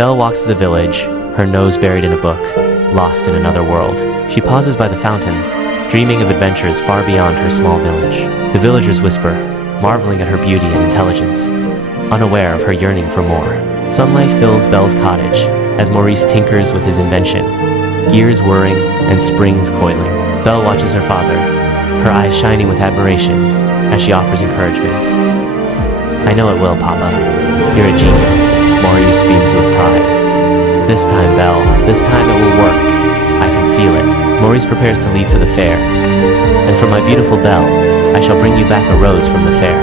Belle walks to the village, her nose buried in a book, lost in another world. She pauses by the fountain, dreaming of adventures far beyond her small village. The villagers whisper, marveling at her beauty and intelligence, unaware of her yearning for more. Sunlight fills Belle's cottage as Maurice tinkers with his invention, gears whirring and springs coiling. Belle watches her father, her eyes shining with admiration as she offers encouragement. "I know it will, Papa. You're a genius," Maurice beams with pride. "This time, Belle, this time it will work. I can feel it." Maurice prepares to leave for the fair. "And for my beautiful Belle, I shall bring you back a rose from the fair.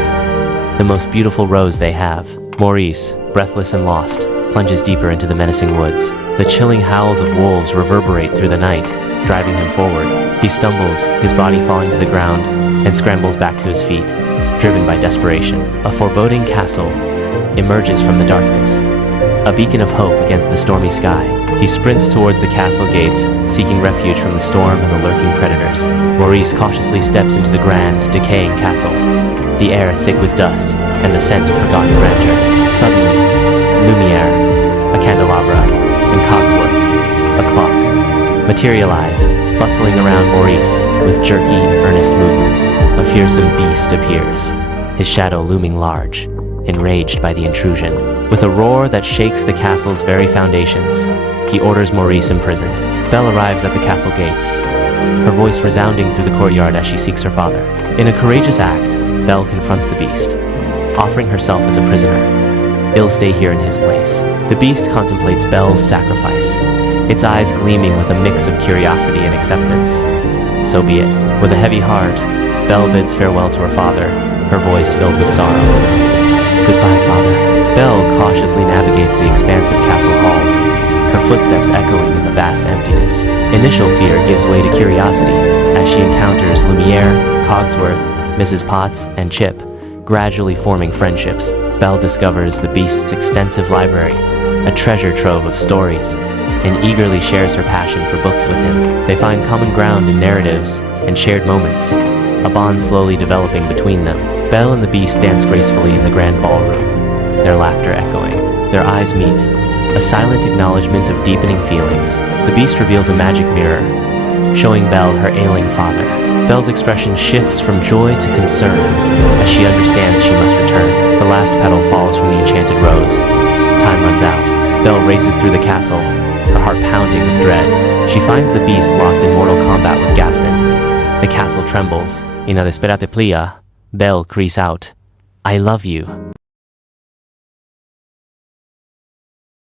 The most beautiful rose they have." Maurice, breathless and lost, plunges deeper into the menacing woods. The chilling howls of wolves reverberate through the night, driving him forward. He stumbles, his body falling to the ground, and scrambles back to his feet, driven by desperation. A foreboding castle emerges from the darkness, a beacon of hope against the stormy sky. He sprints towards the castle gates, seeking refuge from the storm and the lurking predators. Maurice cautiously steps into the grand, decaying castle, the air thick with dust and the scent of forgotten grandeur. Suddenly, Lumiere, a candelabra, and Cogsworth, a clock, materialize, bustling around Maurice with jerky, earnest movements. A fearsome beast appears, his shadow looming large, enraged by the intrusion. With a roar that shakes the castle's very foundations, he orders Maurice imprisoned. Belle arrives at the castle gates, her voice resounding through the courtyard as she seeks her father. In a courageous act, Belle confronts the beast, offering herself as a prisoner. "He'll stay here in his place." The beast contemplates Belle's sacrifice, its eyes gleaming with a mix of curiosity and acceptance. "So be it." With a heavy heart, Belle bids farewell to her father, her voice filled with sorrow. "Goodbye, Father." Belle cautiously navigates the expansive castle halls, her footsteps echoing in the vast emptiness. Initial fear gives way to curiosity as she encounters Lumiere, Cogsworth, Mrs. Potts, and Chip, gradually forming friendships. Belle discovers the beast's extensive library, a treasure trove of stories, and eagerly shares her passion for books with him. They find common ground in narratives and shared moments, a bond slowly developing between them. Belle and the beast dance gracefully in the grand ballroom, their laughter echoing. Their eyes meet, a silent acknowledgement of deepening feelings. The beast reveals a magic mirror, showing Belle her ailing father. Belle's expression shifts from joy to concern as she understands she must return. The last petal falls from the enchanted rose. Time runs out. Belle races through the castle, her heart pounding with dread. She finds the beast locked in mortal combat with Gaston. The castle trembles. In a desperate plea, Belle cries out, "I love you."